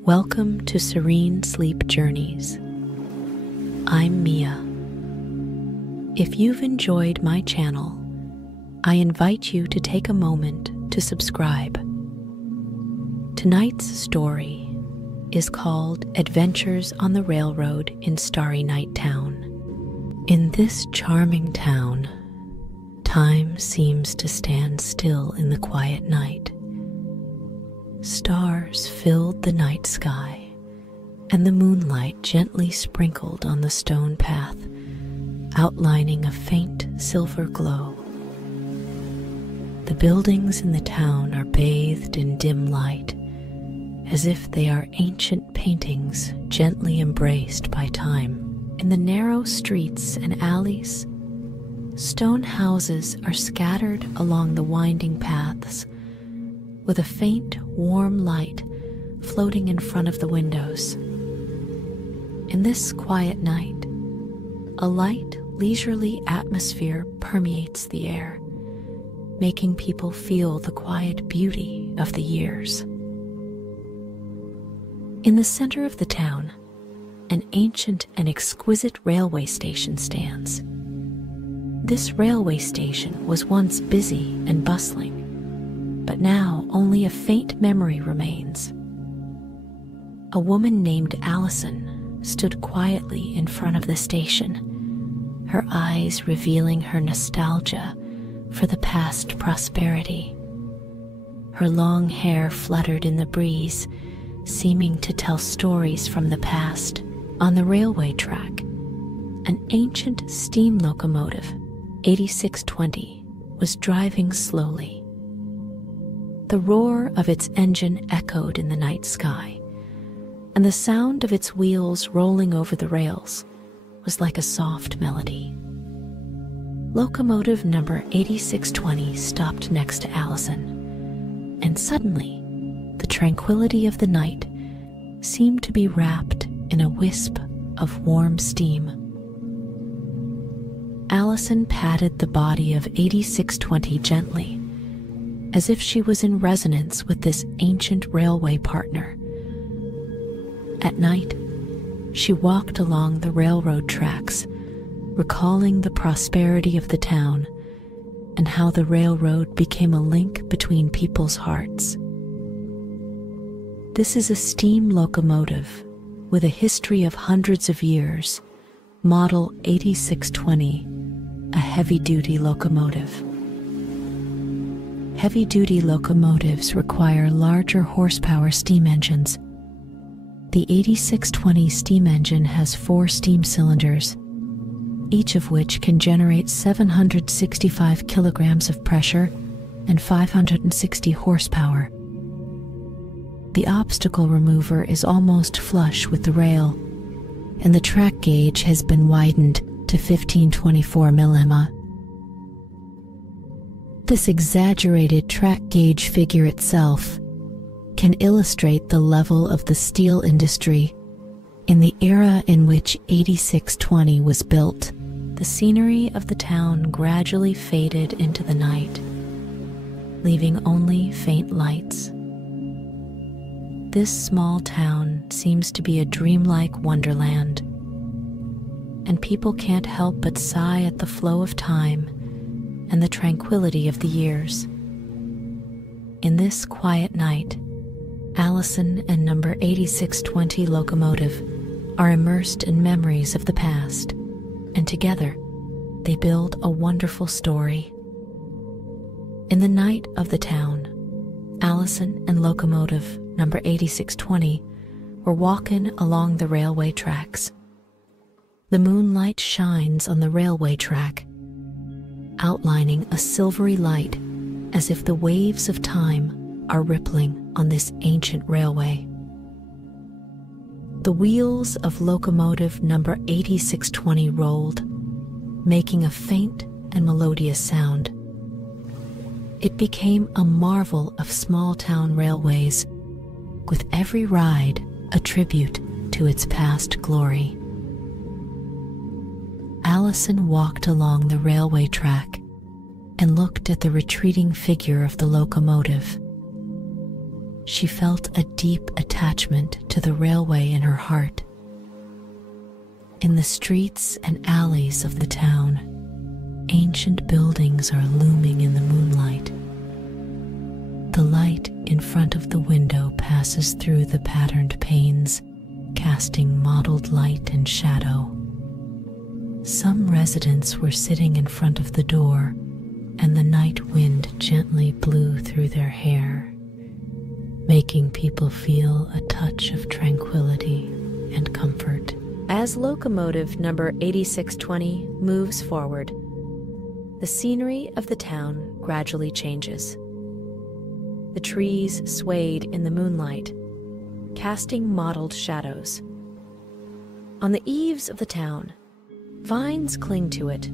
Welcome to Serene Sleep Journeys. I'm Mia. If you've enjoyed my channel, I invite you to take a moment to subscribe. Tonight's story is called Adventures on the Railroad in Starry Night Town. In this charming town, time seems to stand still in the quiet night. Stars filled the night sky, and the moonlight gently sprinkled on the stone path, outlining a faint silver glow. The buildings in the town are bathed in dim light, as if they are ancient paintings gently embraced by time. In the narrow streets and alleys, stone houses are scattered along the winding paths, with a faint, warm light floating in front of the windows. In this quiet night, a light, leisurely atmosphere permeates the air, making people feel the quiet beauty of the years. In the center of the town, an ancient and exquisite railway station stands. This railway station was once busy and bustling, but now only a faint memory remains. A woman named Alison stood quietly in front of the station, her eyes revealing her nostalgia for the past prosperity. Her long hair fluttered in the breeze, seeming to tell stories from the past. On the railway track, an ancient steam locomotive, 8620, was driving slowly. The roar of its engine echoed in the night sky, and the sound of its wheels rolling over the rails was like a soft melody. Locomotive number 8620 stopped next to Alison, and suddenly the tranquility of the night seemed to be wrapped in a wisp of warm steam. Alison patted the body of 8620 gently, as if she was in resonance with this ancient railway partner. At night, she walked along the railroad tracks, recalling the prosperity of the town and how the railroad became a link between people's hearts. This is a steam locomotive with a history of hundreds of years, Model 8620, a heavy-duty locomotive. Heavy-duty locomotives require larger horsepower steam engines. The 8620 steam engine has 4 steam cylinders, each of which can generate 765 kilograms of pressure and 560 horsepower. The obstacle remover is almost flush with the rail, and the track gauge has been widened to 1524 mm. This exaggerated track gauge figure itself can illustrate the level of the steel industry in the era in which 8620 was built. The scenery of the town gradually faded into the night, leaving only faint lights. This small town seems to be a dreamlike wonderland, and people can't help but sigh at the flow of time and the tranquility of the years. In this quiet night, Alison and number 8620 locomotive are immersed in memories of the past, and together they build a wonderful story. In the night of the town, Alison and locomotive number 8620 were walking along the railway tracks. The moonlight shines on the railway track, outlining a silvery light as if the waves of time are rippling on this ancient railway. The wheels of locomotive number 8620 rolled, making a faint and melodious sound. It became a marvel of small-town railways, with every ride a tribute to its past glory. Alison walked along the railway track and looked at the retreating figure of the locomotive. she felt a deep attachment to the railway in her heart. In the streets and alleys of the town, ancient buildings are looming in the moonlight. The light in front of the window passes through the patterned panes, casting mottled light and shadow. Some residents were sitting in front of the door, and the night wind gently blew through their hair, making people feel a touch of tranquility and comfort. As locomotive number 8620 moves forward, the scenery of the town gradually changes. The trees swayed in the moonlight, casting mottled shadows. On the eaves of the town, vines cling to it,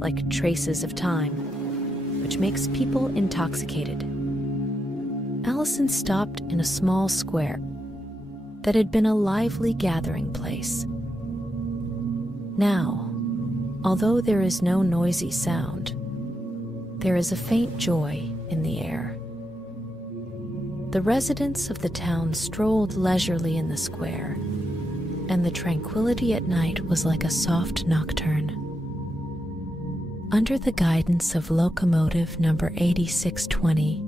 like traces of time, which makes people intoxicated. Alison stopped in a small square that had been a lively gathering place. Now, although there is no noisy sound, there is a faint joy in the air. The residents of the town strolled leisurely in the square, and the tranquility at night was like a soft nocturne. Under the guidance of locomotive number 8620,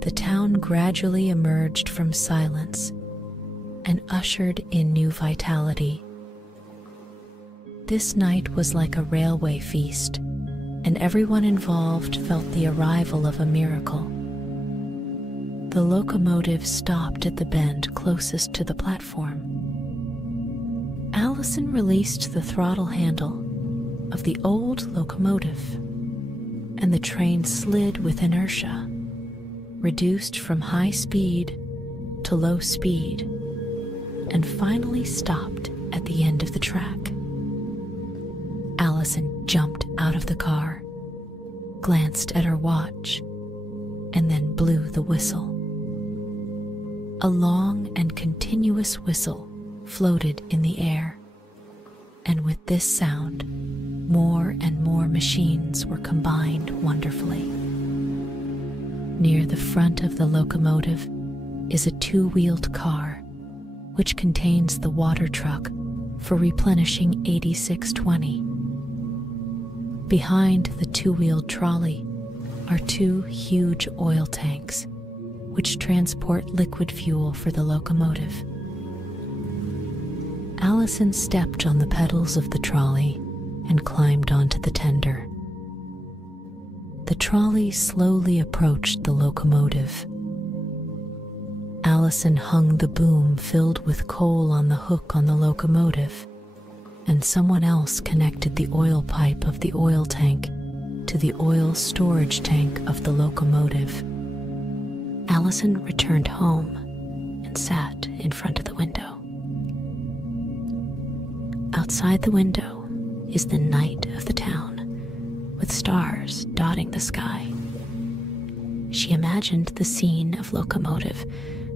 the town gradually emerged from silence and ushered in new vitality. This night was like a railway feast, and everyone involved felt the arrival of a miracle. The locomotive stopped at the bend closest to the platform. Alison released the throttle handle of the old locomotive, and the train slid with inertia, reduced from high speed to low speed, and finally stopped at the end of the track. Alison jumped out of the car, glanced at her watch, and then blew the whistle. A long and continuous whistle floated in the air, and with this sound, more and more machines were combined wonderfully. Near the front of the locomotive is a two-wheeled car, which contains the water truck for replenishing 8620. Behind the two-wheeled trolley are two huge oil tanks, which transport liquid fuel for the locomotive. Alison stepped on the pedals of the trolley and climbed onto the tender. The trolley slowly approached the locomotive. Alison hung the boom filled with coal on the hook on the locomotive, and someone else connected the oil pipe of the oil tank to the oil storage tank of the locomotive. Alison returned home and sat in front of the window. Outside the window is the night of the town, with stars dotting the sky. She imagined the scene of locomotive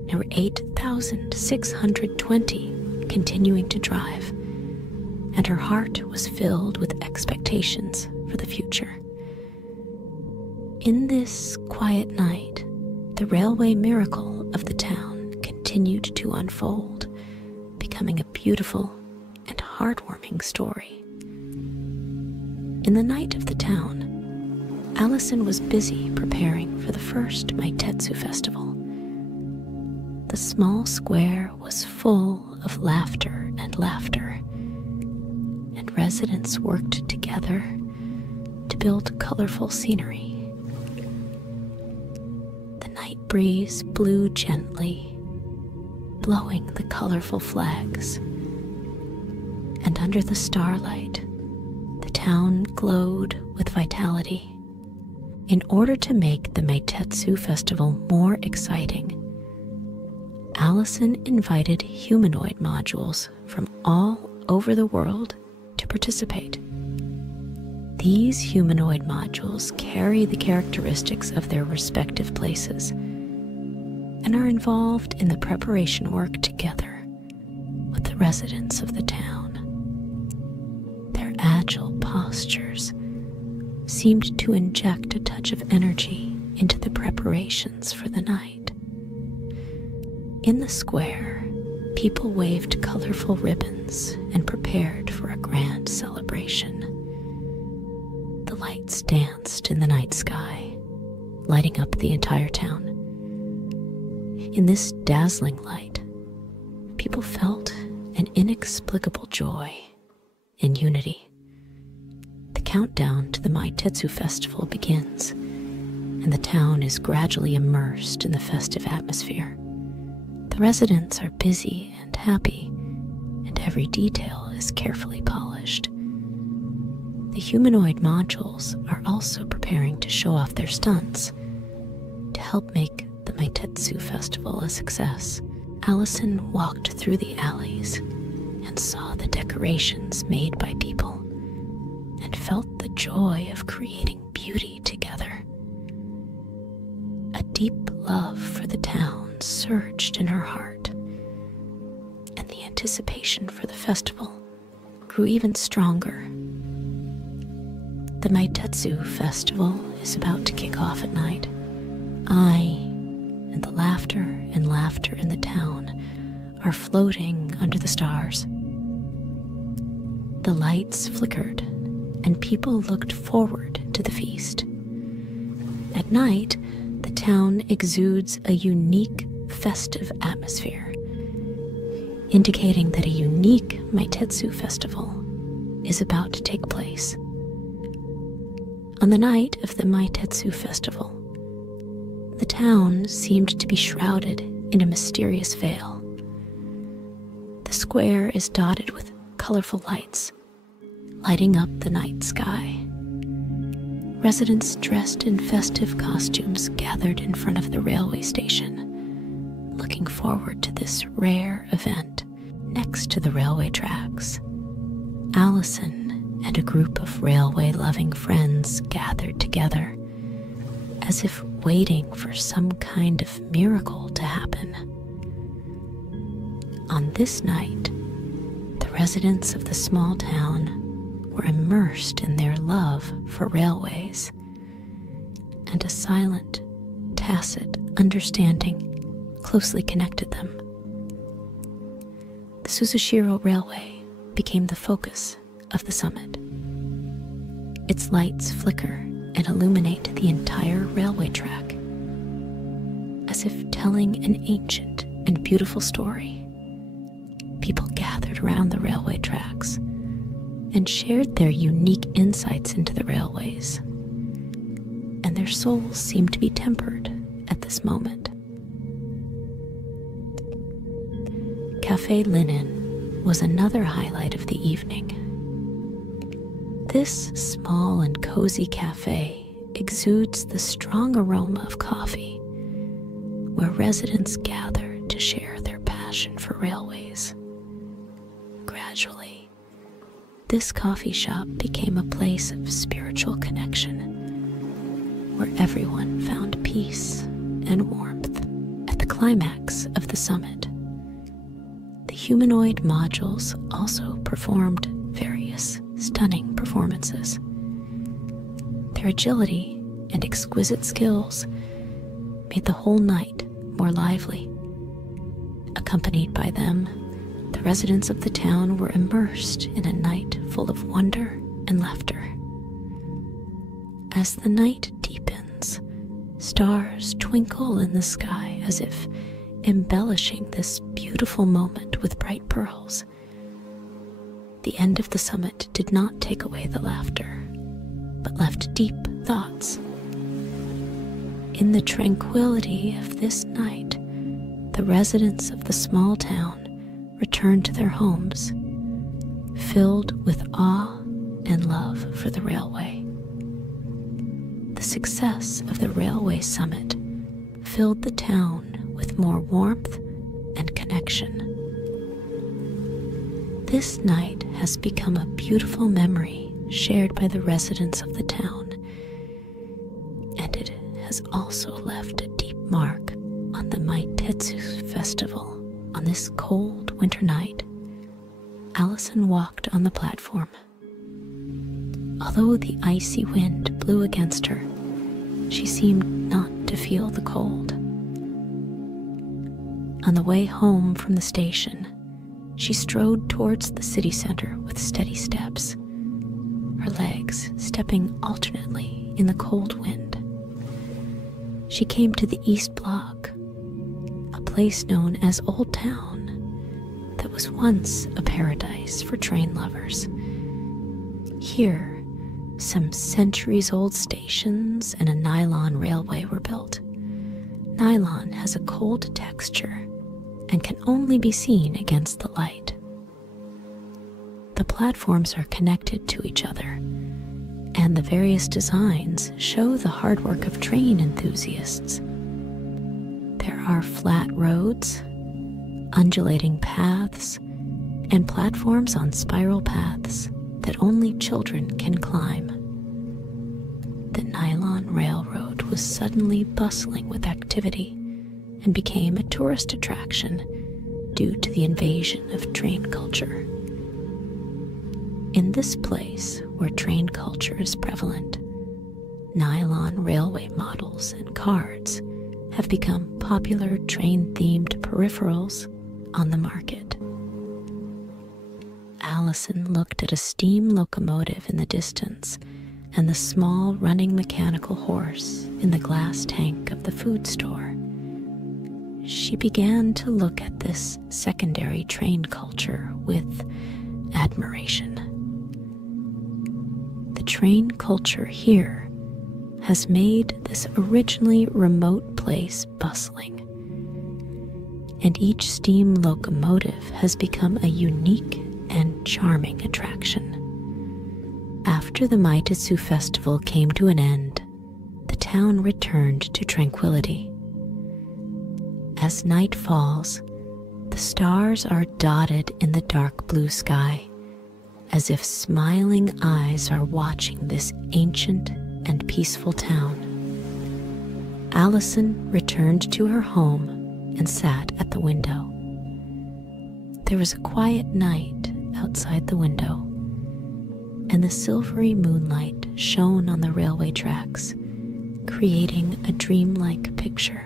number 8620 continuing to drive, and her heart was filled with expectations for the future. In this quiet night, the railway miracle of the town continued to unfold, becoming a beautiful and heartwarming story. In the night of the town, Alison was busy preparing for the first Maitetsu Festival. The small square was full of laughter, and residents worked together to build colorful scenery. The night breeze blew gently, blowing the colorful flags, and under the starlight, the town glowed with vitality. In order to make the Maitetsu Festival more exciting, Alison invited humanoid modules from all over the world to participate. These humanoid modules carry the characteristics of their respective places and are involved in the preparation work together with the residents of the town. Their agile postures seemed to inject a touch of energy into the preparations for the night. In the square, people waved colorful ribbons and prepared for a grand celebration. The lights danced in the night sky, lighting up the entire town. In this dazzling light, people felt an inexplicable joy and unity. The countdown to the Maitetsu Festival begins, and the town is gradually immersed in the festive atmosphere. The residents are busy and happy, and every detail is carefully polished. The humanoid modules are also preparing to show off their stunts to help make the Maitetsu Festival a success. Alison walked through the alleys and saw the decorations made by people and felt the joy of creating beauty together. A deep love for the town surged in her heart, and the anticipation for the festival grew even stronger. The Maitetsu Festival is about to kick off at night. And the laughter in the town are floating under the stars. The lights flickered, and people looked forward to the feast. At night, the town exudes a unique, festive atmosphere, indicating that a unique Maitetsu Festival is about to take place. On the night of the Maitetsu Festival, the town seemed to be shrouded in a mysterious veil. The square is dotted with colorful lights, lighting up the night sky. Residents dressed in festive costumes gathered in front of the railway station, looking forward to this rare event. Next to the railway tracks, Alison and a group of railway-loving friends gathered together, as if waiting for some kind of miracle to happen. On this night, the residents of the small town were immersed in their love for railways, and a silent, tacit understanding closely connected them. The Suzushiro Railway became the focus of the summit. Its lights flicker and illuminate the entire railway track, as if telling an ancient and beautiful story. People gathered around the railway tracks and shared their unique insights into the railways, and their souls seemed to be tempered at this moment. Cafe Linen was another highlight of the evening. This small and cozy cafe exudes the strong aroma of coffee, where residents gather to share their passion for railways. Gradually, this coffee shop became a place of spiritual connection, where everyone found peace and warmth. At the climax of the summit, the humanoid modules also performed various stunning performances. Their agility and exquisite skills made the whole night more lively. Accompanied by them, the residents of the town were immersed in a night full of wonder and laughter. As the night deepens, stars twinkle in the sky as if embellishing this beautiful moment with bright pearls. The end of the summit did not take away the laughter, but left deep thoughts. In the tranquility of this night, the residents of the small town returned to their homes, filled with awe and love for the railway. The success of the railway summit filled the town with more warmth and connection. This night has become a beautiful memory shared by the residents of the town, and it has also left a deep mark on the Maitetsu Festival. On this cold winter night, Alison walked on the platform. Although the icy wind blew against her, she seemed not to feel the cold. On the way home from the station, she strode towards the city center with steady steps, her legs stepping alternately in the cold wind. She came to the East Block, a place known as Old Town that was once a paradise for train lovers. Here, some centuries-old stations and a nylon railway were built. Nylon has a cold texture and can only be seen against the light. The platforms are connected to each other, and the various designs show the hard work of train enthusiasts. There are flat roads, undulating paths, and platforms on spiral paths that only children can climb. The nylon railroad was suddenly bustling with activity and became a tourist attraction due to the invasion of train culture. In this place where train culture is prevalent, nylon railway models and cards have become popular train-themed peripherals on the market. Alison looked at a steam locomotive in the distance and the small running mechanical horse in the glass tank of the food store. She began to look at this secondary train culture with admiration. The train culture here has made this originally remote place bustling, and each steam locomotive has become a unique and charming attraction. After the Maitetsu Festival came to an end, the town returned to tranquility. As night falls, the stars are dotted in the dark blue sky, as if smiling eyes are watching this ancient and peaceful town. Alison returned to her home and sat at the window. There was a quiet night outside the window, and the silvery moonlight shone on the railway tracks, creating a dreamlike picture.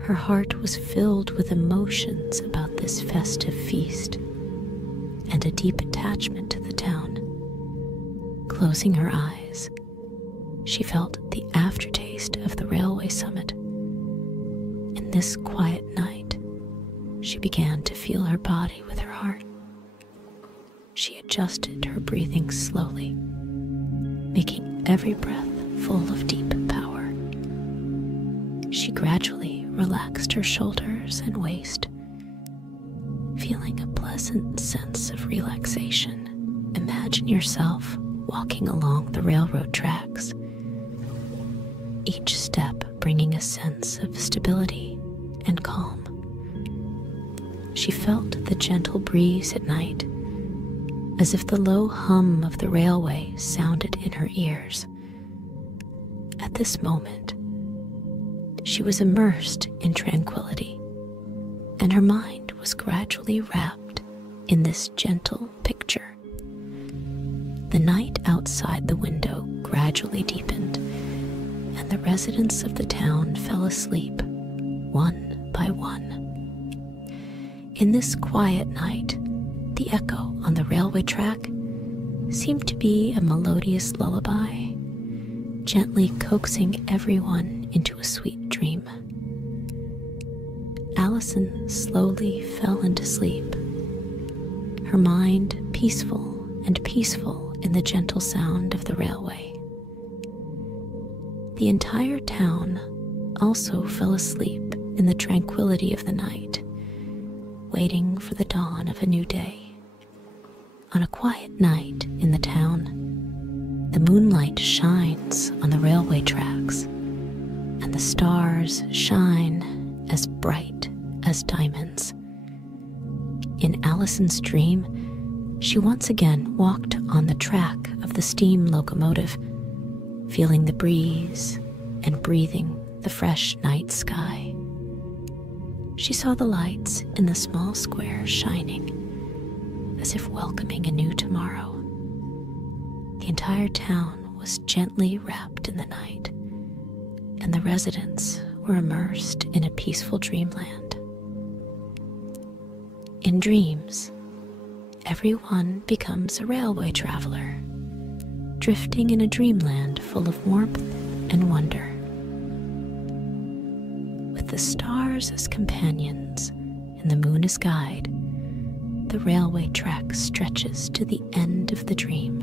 Her heart was filled with emotions about this festive feast and a deep attachment to the town. Closing her eyes, she felt the aftertaste of the railway summit. In this quiet night, she began to feel her body with her heart. She adjusted her breathing slowly, making every breath full of deep power. She gradually relaxed her shoulders and waist, feeling a pleasant sense of relaxation. Imagine yourself walking along the railroad tracks, each step bringing a sense of stability and calm. She felt the gentle breeze at night, as if the low hum of the railway sounded in her ears. At this moment, she was immersed in tranquility, and her mind was gradually wrapped in this gentle picture. The night outside the window gradually deepened, and the residents of the town fell asleep, one by one. In this quiet night, the echo on the railway track seemed to be a melodious lullaby, gently coaxing everyone into a sweet dream. Alison slowly fell into sleep, her mind peaceful in the gentle sound of the railway. The entire town also fell asleep in the tranquility of the night, waiting for the dawn of a new day. On a quiet night in the town, the moonlight shines on the railway tracks, and the stars shine as bright as diamonds. In Alison's dream, she once again walked on the track of the steam locomotive, feeling the breeze and breathing the fresh night sky. She saw the lights in the small square shining, as if welcoming a new tomorrow. The entire town was gently wrapped in the night, and the residents or immersed in a peaceful dreamland. In dreams, everyone becomes a railway traveler, drifting in a dreamland full of warmth and wonder. With the stars as companions and the moon as guide, the railway track stretches to the end of the dream,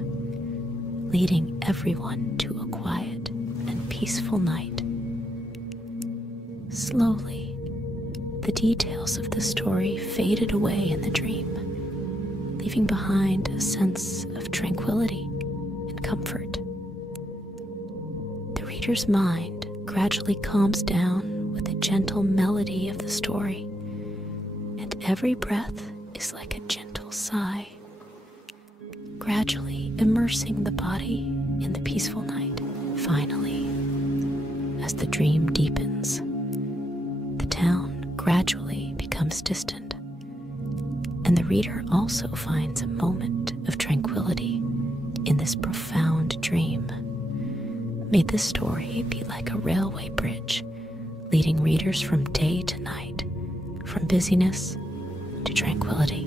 leading everyone to a quiet and peaceful night. Slowly, the details of the story faded away in the dream, leaving behind a sense of tranquility and comfort. The reader's mind gradually calms down with the gentle melody of the story, and every breath is like a gentle sigh, gradually immersing the body in the peaceful night. Finally, as the dream deepens, the town gradually becomes distant, and the reader also finds a moment of tranquility in this profound dream. May this story be like a railway bridge, leading readers from day to night, from busyness to tranquility.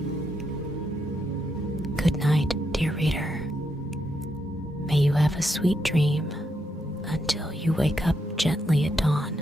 Good night, dear reader. May you have a sweet dream until you wake up gently at dawn.